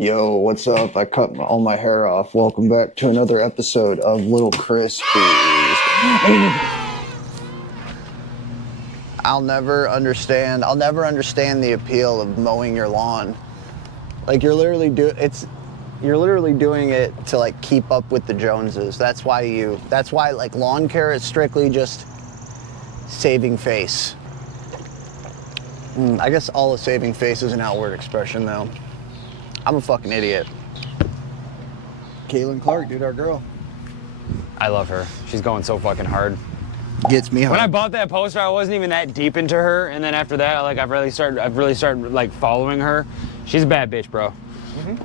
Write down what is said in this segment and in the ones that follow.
Yo, what's up? I cut all my hair off. Welcome back to another episode of littleCrispies. I'll never understand the appeal of mowing your lawn. Like you're literally doing it to like keep up with the Joneses. That's why like lawn care is strictly just saving face. I guess all of saving face is an outward expression though. I'm a fucking idiot. Caitlin Clark, dude, our girl. I love her. She's going so fucking hard. Gets me hard. When I bought that poster, I wasn't even that deep into her, and then after that, like I've really started like following her. She's a bad bitch, bro. Mm-hmm.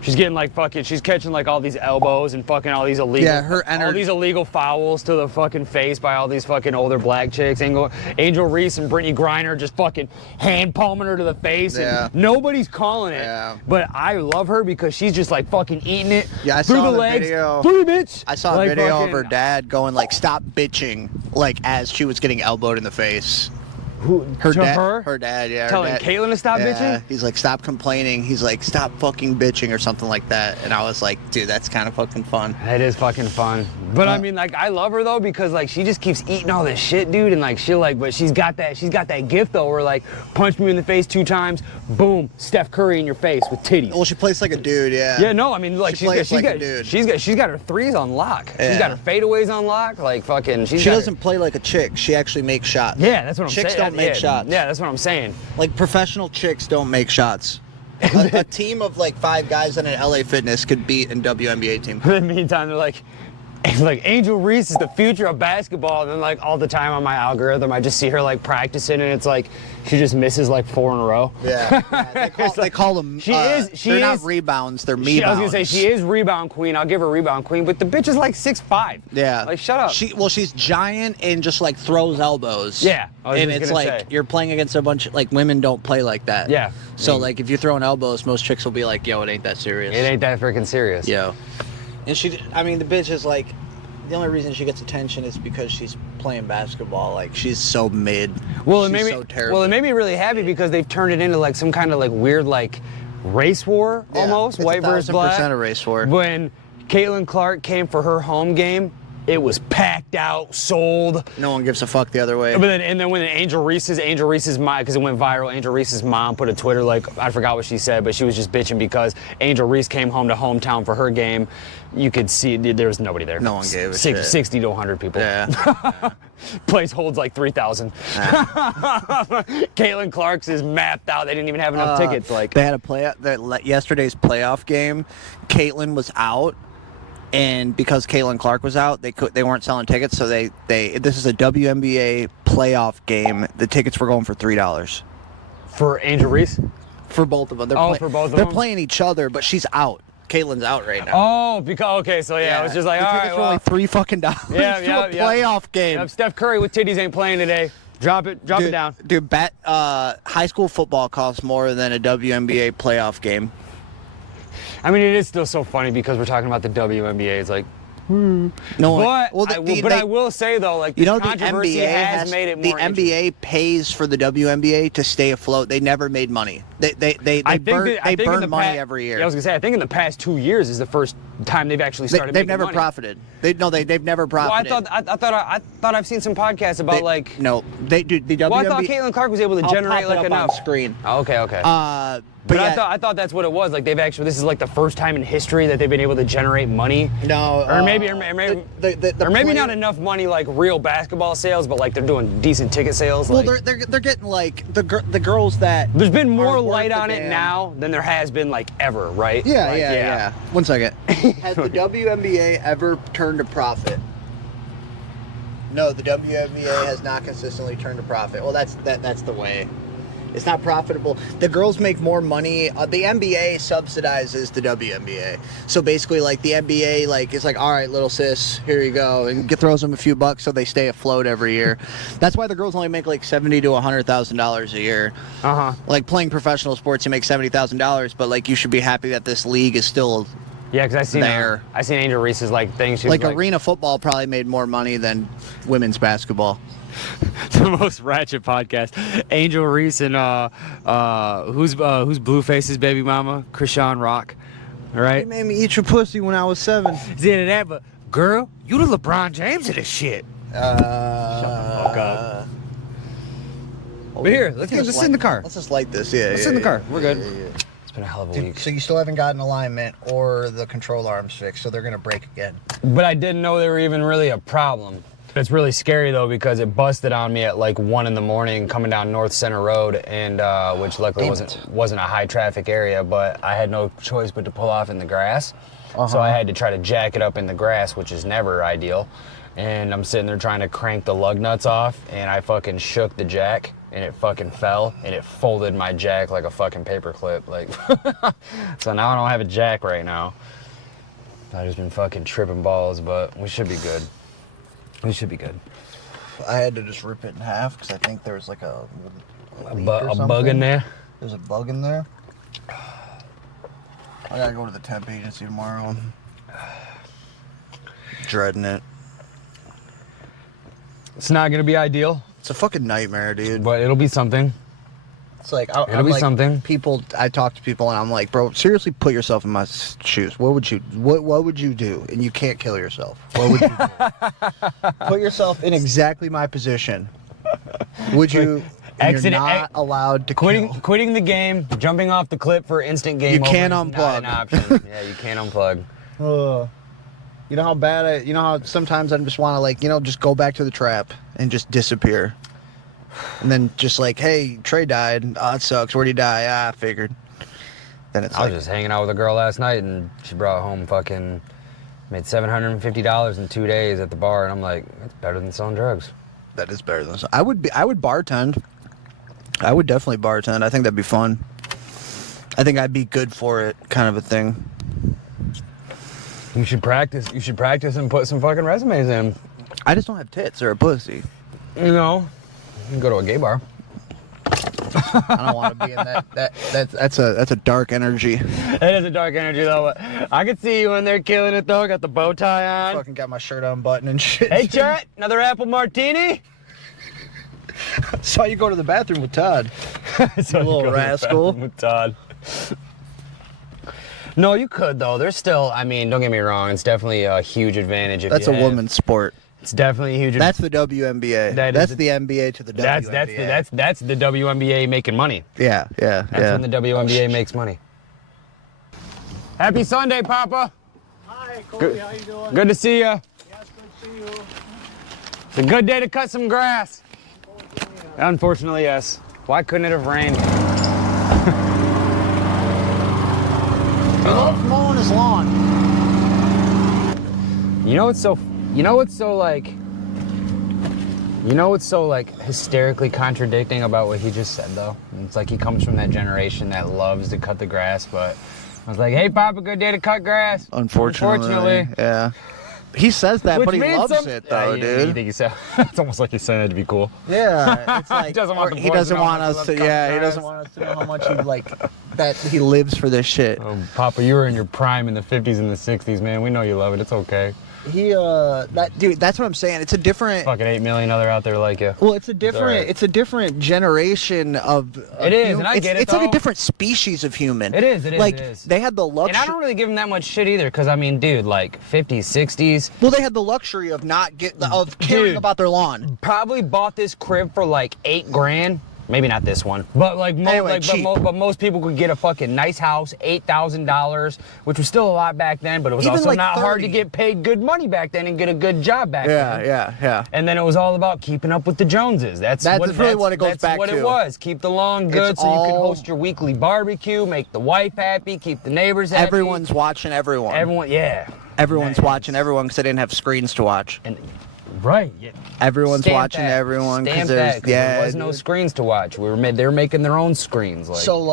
She's getting like she's catching like all these elbows and fucking all these illegal fouls to the fucking face by all these fucking older black chicks. Angel Reese and Brittany Griner just fucking hand palming her to the face. Yeah. And nobody's calling it. Yeah. But I love her because she's just like fucking eating it through the legs. Video. Through bitch. I saw a video of her dad going like, "Stop bitching," like as she was getting elbowed in the face. Her dad, yeah. Telling Caitlin to stop bitching? He's like, "Stop complaining." He's like, "Stop fucking bitching," or something like that. And I was like, dude, that's kind of fucking fun. It is fucking fun. But I mean, like, I love her though because like she just keeps eating all this shit, dude, and like but she's got that gift though where like punch me in the face 2 times, boom, Steph Curry in your face with titties. Well, she plays like a dude, yeah. Yeah, no, I mean like she's got her threes on lock. Yeah. She's got her fadeaways on lock, like fucking she doesn't play like a chick. She actually makes shots. Yeah, that's what I'm saying. Chicks don't make shots. Yeah, that's what I'm saying. Like professional chicks don't make shots. A team of like 5 guys in an LA Fitness could beat a WNBA team. In the meantime, they're like, Angel Reese is the future of basketball, and then like all the time on my algorithm, I just see her like practicing, and it's like she just misses like 4 in a row. Yeah, they call them. They're not rebounds. They're me. I was gonna say she is rebound queen. I'll give her rebound queen, but the bitch is like 6'5". Yeah, like shut up. She's giant and just like throws elbows. Yeah, and it's like you're playing against a bunch of like women don't play like that. Yeah. So like if you're throwing elbows, most chicks will be like, "Yo, it ain't that serious." It ain't that freaking serious. Yo. And the bitch is like, the only reason she gets attention is because she's playing basketball. Like, she's so mid. Well, she's so terrible. Well, it made me really happy because they've turned it into like some kind of like weird like race war almost. It's white versus black. 1,000% a race war. When Caitlin Clark came for her home game, it was packed out, sold. No one gives a fuck the other way. But then when Angel Reese's mom, because it went viral, Angel Reese's mom put a Twitter, like, I forgot what she said, but she was just bitching because Angel Reese came home to hometown for her game. You could see there was nobody there. No one gave a shit. 60 to 100 people. Yeah. Place holds like 3,000. Caitlin Clark's is mapped out. They didn't even have enough tickets. Like they had yesterday's playoff game. Caitlin was out. And because Caitlin Clark was out, they weren't selling tickets, so this is a WNBA playoff game. The tickets were going for $3. For Angel Reese? For both of them. For both of them? They're playing each other, but she's out. Caitlin's out right now. Oh, okay, so yeah, I was just like, all right, well, only $3 fucking to a playoff game. Yep, Steph Curry with titties ain't playing today. Drop it down. Dude, high school football costs more than a WNBA playoff game. I mean, it is still so funny because we're talking about the WNBA. It's like, No, I will say though, like, the controversy has made it more. The NBA pays for the WNBA to stay afloat. They never made money. They burn money every year. Yeah, I was gonna say, I think in the past 2 years is the first time they've actually started. They've making never money. profited. They've never profited. Well, I thought I've seen some podcasts about like. No, they do the WNBA. Well, I thought Caitlin Clark was able to generate like enough on screen. Oh, okay. But yeah, I thought that's what it was. Like this is like the first time in history that they've been able to generate money. No, or maybe not enough money like real basketball sales, but like they're doing decent ticket sales. Well, they're getting like the girls that. There's been more light on it now than there has been like ever, right? Yeah. 1 second. Has the WNBA ever turned a profit? No, the WNBA has not consistently turned a profit. Well, that's the way. It's not profitable. The girls make more money. The NBA subsidizes the WNBA. So basically, like, the NBA, like, is like, all right, little sis, here you go, and throws them a few bucks so they stay afloat every year. That's why the girls only make like $70,000 to $100,000 a year. Like playing professional sports, you make $70,000, but like you should be happy that this league is still. Yeah, because I seen Angel Reese's like thing. She was like arena football probably made more money than women's basketball. The most ratchet podcast. Angel Reese and who's Blueface's baby mama? Krishan Rock. right? You made me eat your pussy when I was 7. It's the end of that, but girl, you the LeBron James of this shit. Shut the fuck up. But here, let's sit in the car. Let's just light this. Yeah, Let's sit in the car. We're good. It's been a hell of a week. So you still haven't gotten alignment or the control arms fixed, so they're gonna break again. But I didn't know they were even really a problem. It's really scary though because it busted on me at like 1 in the morning coming down North Center Road, and which luckily wasn't a high traffic area, but I had no choice but to pull off in the grass. So I had to try to jack it up in the grass, which is never ideal. And I'm sitting there trying to crank the lug nuts off, and I fucking shook the jack, and it fucking fell, and it folded my jack like a fucking paper clip. Like, so now I don't have a jack right now. I've just been fucking tripping balls, but we should be good. We should be good. I had to just rip it in half because I think there was like a bug in there. There's a bug in there. I gotta go to the temp agency tomorrow. Dreading it. It's not gonna be ideal. It's a fucking nightmare, dude. But it'll be something. It's like it'll be something. I talk to people and I'm like, bro, seriously, put yourself in my shoes. What would you do? And you can't kill yourself. What would you do? Put yourself in exactly my position. Would you? You're not allowed to quitting the game, jumping off the cliff for instant game. You can't over is unplug. Not an option. Yeah, you can't unplug. You know how bad you know how sometimes I just want to like, just go back to the trap and just disappear. And then just like, hey, Trey died. Oh, it sucks. Where'd he die? I figured. Then it's I was just hanging out with a girl last night and she brought home made $750 in 2 days at the bar, and I'm like, that's better than selling drugs. That is better than I would bartend. I would definitely bartend. I think that'd be fun. I think I'd be good for it, kind of a thing. You should practice. You should practice and put some fucking resumes in. I just don't have tits or a pussy. You can go to a gay bar. I don't want to be in that. That's a dark energy. It is a dark energy though. But I could see you in there killing it though. Got the bow tie on. Fucking got my shirt unbuttoned and shit. Hey, Chet, another apple martini? Saw you go to the bathroom with Todd. You little rascal. With Todd. No, you could though. There's still. I mean, don't get me wrong. It's definitely a huge advantage if that's you a woman's sport. It's definitely a huge. That's the WNBA. That's the NBA to the WNBA. That's the WNBA making money. Yeah. That's when the WNBA makes money. Happy Sunday, Papa. Hi, Colby. How you doing? Good to see you. Yes, good to see you. It's a good day to cut some grass. Unfortunately, yes. Why couldn't it have rained? He loves mowing his lawn. You know what's so hysterically contradicting about what he just said though? It's like he comes from that generation that loves to cut the grass, but I was like, hey Papa, good day to cut grass. Unfortunately. Yeah. He says that, but he loves it though, dude. You think he said it's almost like he's saying it to be cool. Yeah. It's like he doesn't want us to know how much he that he lives for this shit. Papa, you were in your prime in the 50s and the 60s, man. We know you love it. It's okay. That's what I'm saying. It's a different fucking 8 million other out there like you. Well, it's a different generation of it is, and I get it. It's like a different speation of human. It is. Like they had the luxury. And I don't really give them that much shit either, because I mean, dude, like 50s, 60s. Well, they had the luxury of caring about their lawn. Probably bought this crib for like $8 grand. Maybe not this one, but but most people could get a fucking nice house, $8,000, which was still a lot back then, but it was also not hard to get paid good money back then and get a good job back then. Yeah. And then it was all about keeping up with the Joneses. That's really what it goes back to. That's what it was. Keep the lawn good so you can host your weekly barbecue, make the wife happy, keep the neighbors happy. Everyone's watching everyone. Everyone's watching everyone because they didn't have screens to watch. Right. Yeah. Everyone's watching everyone because there was no screens to watch. They were making their own screens. So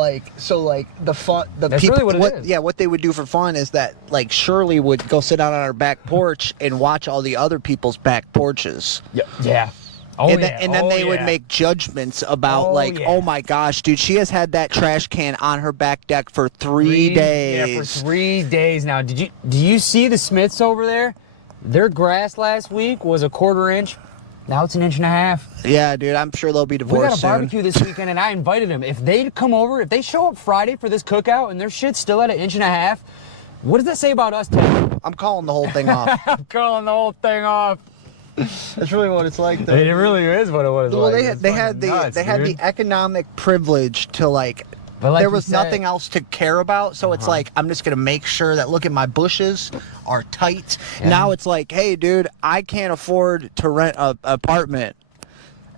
the fun. That's people, really what it is. Yeah, what they would do for fun is that like Shirley would go sit out on our back porch and watch all the other people's back porches. Yeah. And then they would make judgments about oh my gosh, dude, she has had that trash can on her back deck for 3 days. Yeah, for 3 days now. Do you see the Smiths over there? Their grass last week was a 1/4 inch. Now it's 1.5 inches. Yeah, dude, I'm sure they'll be divorced. We got a barbecue this weekend, and I invited them. If they come over, if they show up Friday for this cookout and their shit's still at 1.5 inches, What does that say about us, Ted? I'm calling the whole thing off. I'm calling the whole thing off. That's really what it's like, though. It really is what it was. Well, like. they had the economic privilege to like. But like there you was said- nothing else to care about, so it's like I'm just gonna make sure that look at my bushes are tight. Yeah. Now it's like, hey, dude, I can't afford to rent a apartment,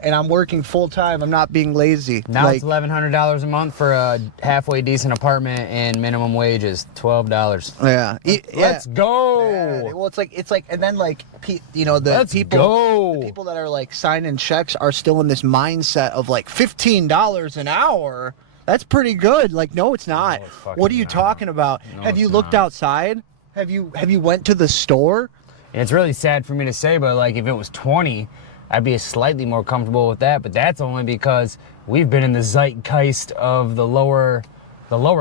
and I'm working full time. I'm not being lazy. Now like, it's $1,100 a month for a halfway decent apartment, and minimum wage is $12. yeah. Let's go. Yeah. Well, it's like, and then like, you know, the Let's people, go. the people that are like signing checks are still in this mindset of like $15 an hour. That's pretty good. Like, no, it's not. No, it's fucking What are you not. talking about? No, Have you it's looked not. outside? Have you went to the store? It's really sad for me to say, but like if it was 20, I'd be slightly more comfortable with that. But that's only because we've been in the zeitgeist of the lower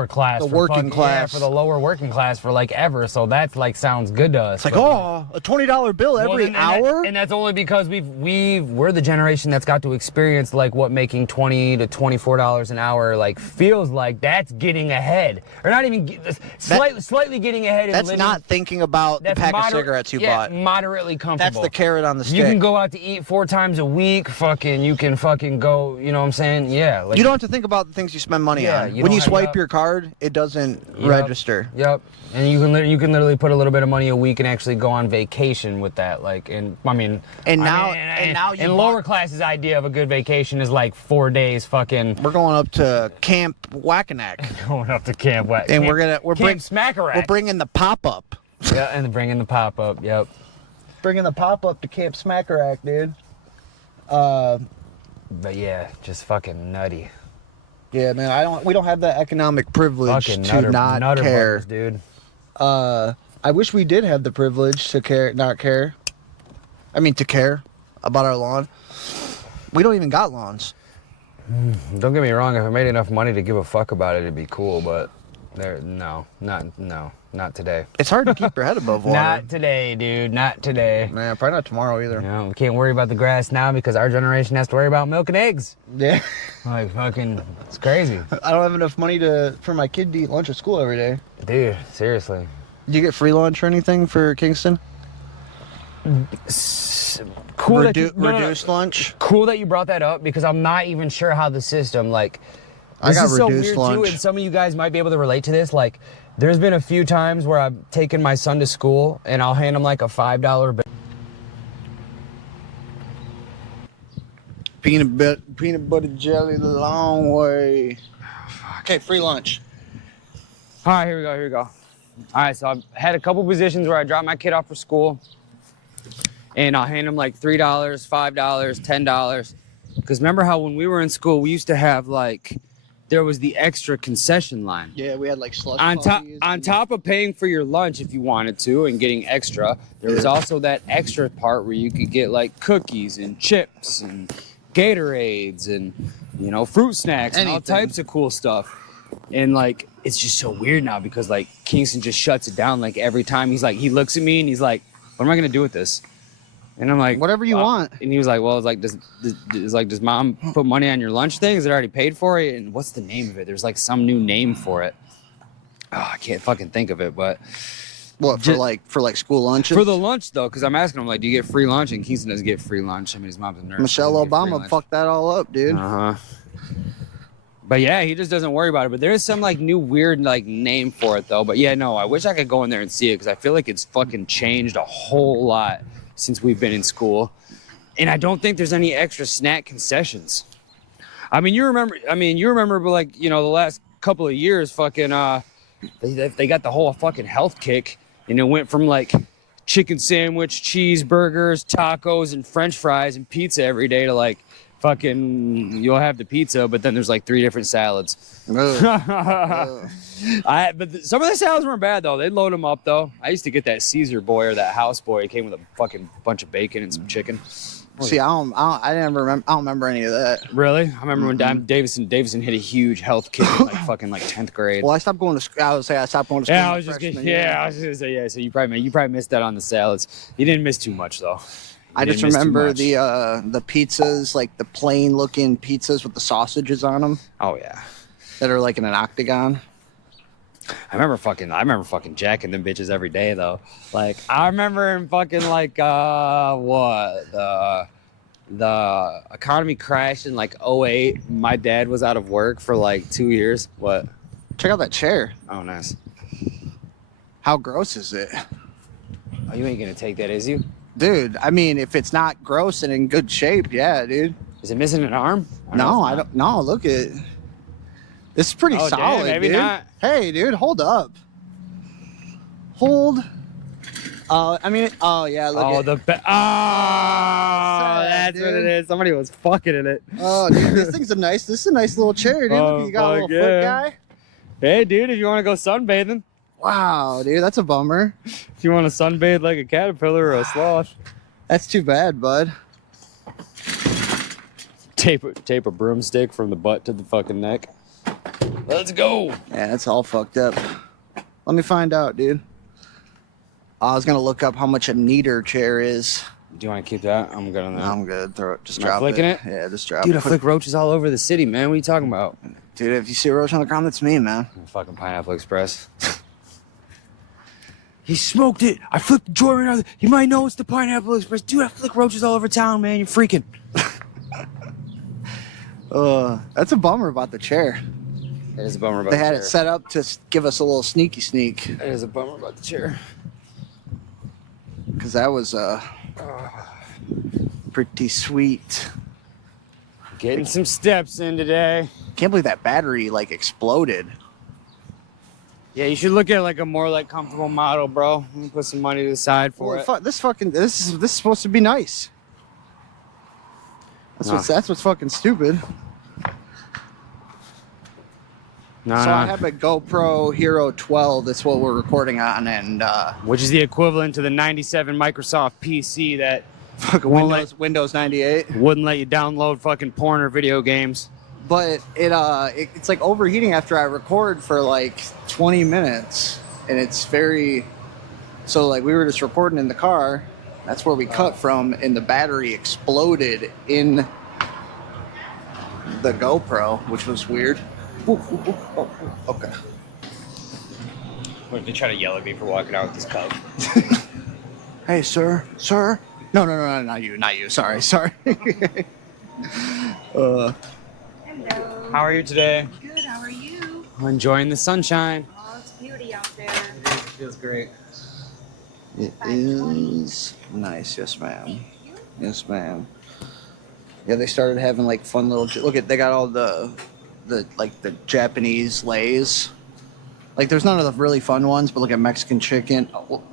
class, The for working class. for the lower working class for like ever. So that's like sounds good to us. It's like, oh, a $20 bill every hour? And that's only because we're the generation that's got to experience like what making $20 to $24 an hour like feels like. That's getting ahead, or not even slightly getting ahead. That's living, not thinking about the that's pack of cigarettes you bought. Moderately comfortable. That's the carrot on the stick. You can go out to eat 4 times a week. You can fucking go. You know what I'm saying? Yeah. Like, You don't have to think about the things you spend money Yeah, on. you When you don't have- swipe yep. your card, it doesn't Yep. register. Yep. And you can literally put a little bit of money a week and actually go on vacation with that. Like, and I mean, now you lower bought- classes' idea of a good vacation is like 4 days. Fucking We're going up to Camp Whackanack, going up to Camp Wet. and Camp we're Smackerack. bringing the pop up. Yeah, and bringing the pop up. Yep. Bringing the pop up to Camp Smackerack, dude. But yeah, just fucking nutty. Yeah, man, we don't have that economic privilege Fucking to not nutter care. buggers, dude. I wish we did have the privilege to not care. I mean, to care about our lawn. We don't even got lawns. Don't get me wrong. If I made enough money to give a fuck about it, it'd be cool. But not today. It's hard to keep your head above water. Not today, dude. Not today. Man, probably not tomorrow either. No, we can't worry about the grass now because our generation has to worry about milk and eggs. Yeah. Like fucking, it's crazy, I don't have enough money for my kid to eat lunch at school every day. dude. Seriously. Do you get free lunch or anything for Kingston? Cool that you, Reduced lunch? Cool that you brought that up because I'm not even sure how the system like. I This got is so reduced weird lunch. too, and some of you guys might be able to relate to this. Like, there's been a few times where I've taken my son to school and I'll hand him like a $5 bill. Peanut butter jelly the long way. Okay, free lunch. All right, here we go. All right, so I've had a couple positions where I drop my kid off for school and I'll hand him like $3, $5, $10. Because remember how when we were in school, we used to have like, there was the extra concession line. Yeah, we had like slush On top of paying for your lunch if you wanted to and getting extra, there was also that extra part where you could get like cookies and chips and Gatorades and, you know, fruit snacks and all Anything. types of cool stuff. And like, it's just so weird now because like Kingston just shuts it down like every time. He looks at me and he's like, what am I gonna do with this? And I'm like, Whatever you want. And he was like, well, it's like, does mom put money on your lunch thing? Is it already paid for it? And what's the name of it? There's like some new name for it. Oh, I can't fucking think of it, but What, for like school lunches? for the lunch though, because I'm asking him like, do you get free lunch? And Kingston doesn't get free lunch. I mean, his mom's a nurse. Michelle Doesn't get free Obama lunch. fucked that all up, dude. Uh-huh. But yeah, he just doesn't worry about it. But there is some like new weird like name for it though. But yeah, no, I wish I could go in there and see it because I feel like it's fucking changed a whole lot since we've been in school. And I don't think there's any extra snack concessions. I mean, you remember, but like, you know, the last couple of years, fucking, they got the whole fucking health kick, and it went from like chicken sandwich, cheeseburgers, tacos, and French fries and pizza every day to like fucking, you'll have the pizza, but then there's like 3 different salads. Ugh. Some of the salads weren't bad though. They'd load them up though. I used to get that Caesar boy or that house boy. It came with a fucking bunch of bacon and some chicken. See, I don't remember any of that. Really? I remember when Davison hit a huge health kick in like fucking like 10th grade. Well, I stopped going to school. I stopped going to school. Yeah, my I was just freshman gonna, year. I was gonna say yeah. So you probably missed that on the salads. You didn't miss too much though. I just remember the pizzas, like the plain looking pizzas with the sausages on them Oh yeah. that are like in an octagon. I remember fucking jacking them bitches every day though. Like I remember in fucking like the economy crashed in like '08. My dad was out of work for like 2 years. What? Check out that chair. Oh, nice. How gross is it? Oh, you ain't gonna take that, is you? Dude, I mean, if it's not gross and in good shape, yeah, dude. Is it missing an arm? No, I don't. No, look at. This is pretty Oh, damn, solid, maybe dude. not. Hey, dude, hold up. Hold. I mean, oh yeah, look Oh, at. the sad, that's what it dude. is. Somebody was fucking in it. Oh, dude, this is a nice little chair, dude. Oh, Look, you got a little fuck foot yeah. guy. Hey, dude, if you want to go sunbathing, Wow, dude, that's a bummer. if you want to sunbathe like a caterpillar or a sloth, That's too bad, bud. tape a broomstick from the butt to the fucking neck. Let's go. Yeah, that's all fucked up. Let me find out, dude. I was gonna look up how much a kneader chair is. Do you want to keep that? I'm good on that. I'm good. Throw it. Just Am I drop flicking it? Yeah, just drop Dude, it. I flick roaches all over the city, man. What are you talking about? Dude, if you see a roach on the ground, that's me, man. Fucking Pineapple Express. He smoked it. I flipped the joint right out. You might know it's the Pineapple Express. Dude, I flick roaches all over town, man. You're freaking. That's a bummer about the chair. It is a bummer about They the had chair. it set up to give us a little sneaky sneak, It is a bummer about the chair. because that was pretty sweet. Getting some steps in today. Can't believe that battery like exploded. Yeah, you should look at like a more like comfortable model, bro. Let me put some money to the side for it. This is supposed to be nice. That's what's fucking stupid. No, So I have a GoPro Hero 12. That's what we're recording on, and which is the equivalent to the 97 Microsoft PC that fucking Won't Windows 98. wouldn't let you download fucking porn or video games. But it's like overheating after I record for like 20 minutes, and it's very. So like we were just recording in the car. That's where we cut from, and the battery exploded in the GoPro, which was weird. Okay. What, they try to yell at me for walking out with this cup? Hey, sir. No, not you. Sorry. Hello. How are you today? Good. How are you? I'm enjoying the sunshine. Oh, it's beauty out there. It feels great. It is nice, yes, ma'am. Yes, ma'am. Yeah, they started having like fun little. Look at they got all the Japanese Lays. Like there's none of the really fun ones, but look at Mexican chicken. Oh, well.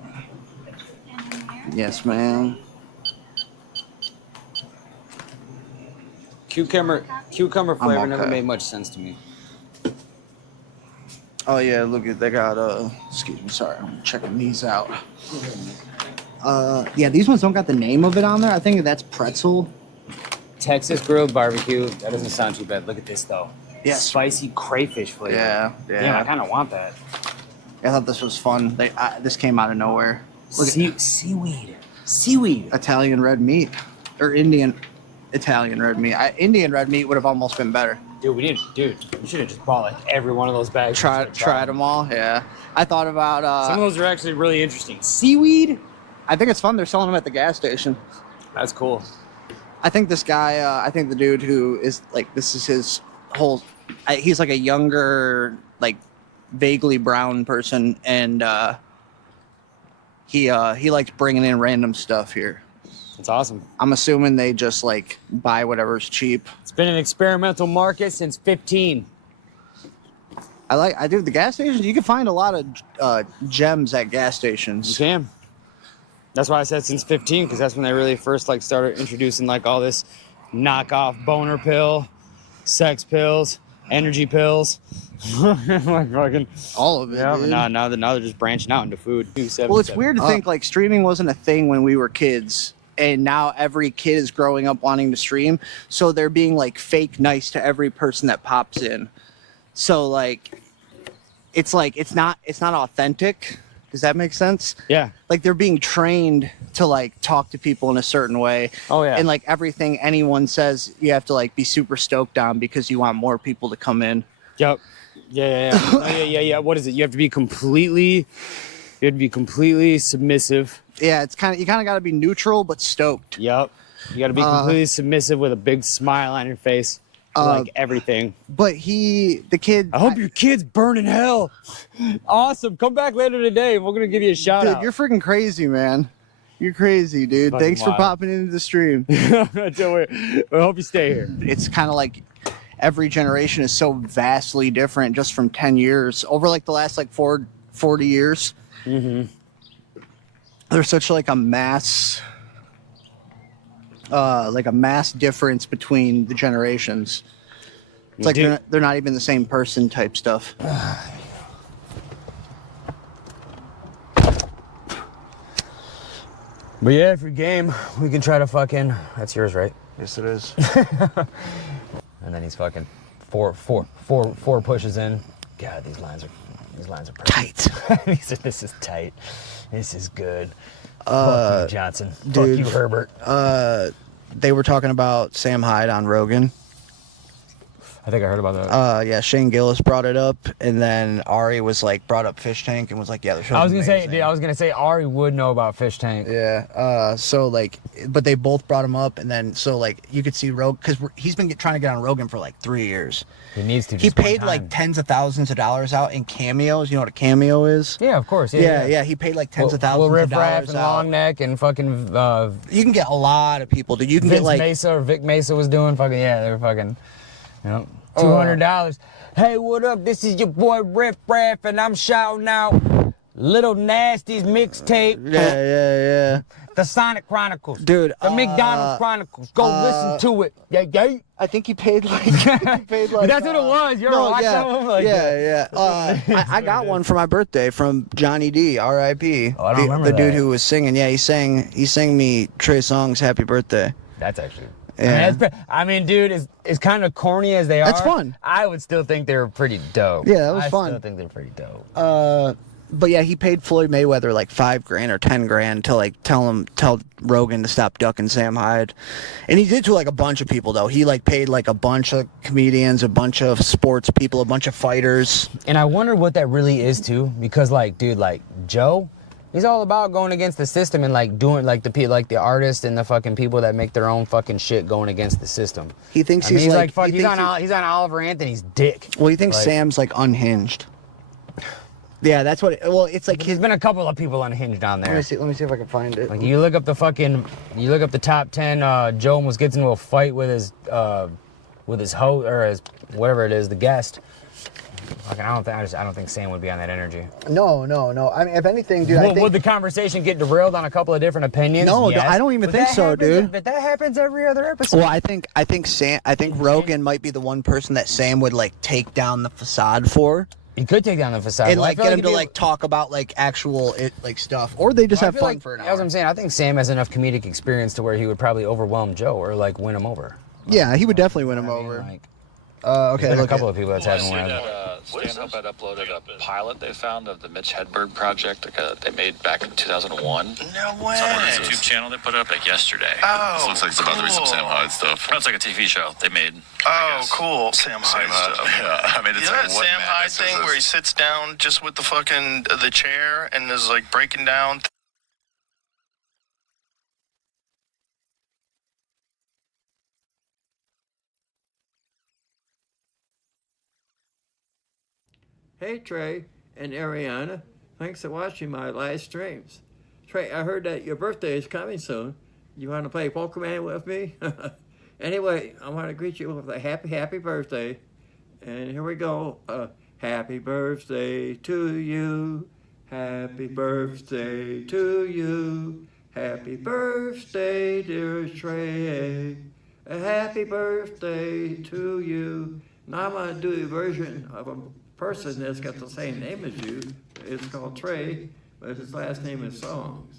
Yes, ma'am. Cucumber flavor never okay. made much sense to me. Oh yeah, look at they got excuse me, sorry, I'm checking these out. Yeah, these ones don't got the name of it on there. I think that's pretzel. Texas grilled barbecue. That doesn't sound too bad. Look at this though. Yes. Spicy crayfish flavor. Yeah. Damn, I kind of want that. I thought this was fun. This came out of nowhere. Look at Seaweed. Italian red meat or Indian Italian red meat. Indian red meat would have almost been better. Dude, we should have just bought like every one of those bags. Tried them all. Yeah, I thought about. Some of those are actually really interesting. Seaweed. I think it's fun. They're selling them at the gas station. That's cool. I think this guy. I think the dude who is like this is his whole. He's like a younger, like vaguely brown person, and he likes bringing in random stuff here. That's awesome. I'm assuming they just like buy whatever's cheap. It's been an experimental market since 15. I do the gas stations. You can find a lot of gems at gas stations. You can. That's why I said since 15, because that's when they really first like started introducing like all this knockoff boner pill, sex pills, energy pills, like fucking All of it. yeah. Dude. But now they're just branching out into food. Well, it's weird to think like streaming wasn't a thing when we were kids, and now every kid is growing up wanting to stream, so they're being like fake nice to every person that pops in. So like it's not authentic. Does that make sense? Yeah. Like they're being trained to like talk to people in a certain way. Oh yeah. And like everything anyone says, you have to like be super stoked on because you want more people to come in. Yep. Yeah. No, yeah. What is it? You have to be completely submissive. Yeah, it's you kind of got to be neutral but stoked. Yup. You got to be completely submissive with a big smile on your face. Like everything. But the kid. I hope your kid's burning hell. Awesome. Come back later today. We're gonna give you a shout out. Dude, you're freaking crazy, man. You're crazy, dude. Fucking Thanks for wild. popping into the stream. I hope you stay here. It's kind of like every generation is so vastly different just from 10 years. Over like the last like 40 years. Mm-hmm. There's such like a mass difference between the generations. It's like they're not even the same person type stuff. But yeah, if you're game, we can try to fucking. That's yours, right? Yes, it is. And then he's fucking four pushes in. God, these lines are perfect. Tight. This is tight. This is good. Fuck you, Johnson. Dude, Fuck you, Herbert. They were talking about Sam Hyde on Rogan. I think I heard about that. Yeah, Shane Gillis brought it up, and then Ari was like brought up Fish Tank and was like, "Yeah, the show." I was gonna say Ari would know about Fish Tank. Yeah. So like, but they both brought him up, and then so like you could see Rogan because he's been trying to get on Rogan for like 3 years. He needs to. He paid like tens of thousands of dollars out in cameos. You know what a cameo is? Yeah, of course. Yeah. He paid like tens of thousands of Riff dollars Raff and out. Long Neck and fucking. You can get a lot of people. Dude, you can Vince get like Mesa or Vic Mesa was doing fucking they were fucking. You know. $200. Hey, what up? This is your boy Riff Raff, and I'm shouting out Little Nasty's mixtape. Yeah. The Sonic Chronicles. Dude, the McDonald's Chronicles. Go listen to it. Yeah. I think he paid like. But that's what it was. You're watching them like I got one for my birthday from Johnnydee, R.I.P. Oh, I don't remember the dude that. who was singing. Yeah, he sang me Trey Songz "Happy Birthday." That's actually. Yeah. I mean, dude, as kind of corny as they are, That's fun. I would still think they were pretty dope. Yeah, that was fun. I still think they're pretty dope. But yeah, he paid Floyd Mayweather like $5,000 or $10,000 to like tell Rogan to stop ducking Sam Hyde, and he did to like a bunch of people though. He like paid like a bunch of comedians, a bunch of sports people, a bunch of fighters. And I wonder what that really is too, because like, dude, like Joe, he's all about going against the system and like doing like the artists and the fucking people that make their own fucking shit going against the system. He thinks he's like fuck, he's on Oliver Anthony's dick. Well, he thinks Sam's like unhinged. Yeah, that's what. It's like there's been a couple of people unhinged on there. Let me see if I can find it. Like you look up the top 10. Joe almost gets into a fight with his host or his whatever it is, the guest. Fucking, I don't think Sam would be on that energy. No. I mean, if anything, dude, I think would the conversation get derailed on a couple of different opinions? No, yes. I don't even think so, dude. But that happens every other episode. Well, I think Rogan might be the one person that Sam would like take down the facade for. He could take down the facade and like get him to like talk about like actual stuff, or they just have fun for an hour. That's what I'm saying. I think Sam has enough comedic experience to where he would probably overwhelm Joe or like win him over. Yeah, he would definitely win him over. Okay, there's been a couple of people that's had him win. Stand-up had uploaded a pilot they found of the Mitch Hedberg project they made back in 2001. No way. It's on their YouTube channel. They put it up like yesterday. Oh, this looks like it's about to be some Sam Hyde stuff. It's like a TV show they made. Oh, cool. Sam Hyde stuff. Yeah, I mean, it's like that Sam Hyde thing where he sits down just with the fucking the chair and is like breaking down. Hey Trey and Ariana, thanks for watching my live streams. Trey, I heard that your birthday is coming soon. You want to play Pokemon with me? Anyway, I want to greet you with a happy birthday. And here we go. Happy birthday to you. Happy birthday to you. Happy birthday, dear Trey. A happy birthday to you. Now I'm going to do a version of a person that's got the same name as you. It's called Trey, but his last name is Songs.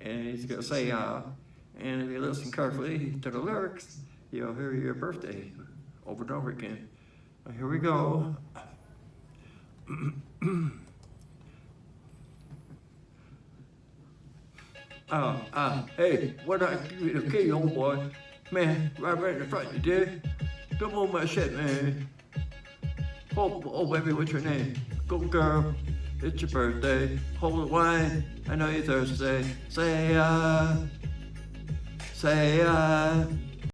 And he's going to say, and if you listen carefully to the lyrics, you'll hear your birthday over and over again. Here we go. Hey, what I give you the key, old boy? Man, right in the front, you did? Come on, my shit, man. Oh, baby, what's your name? Go, girl. It's your birthday. Hold the wine. I know you're thirsty. Say,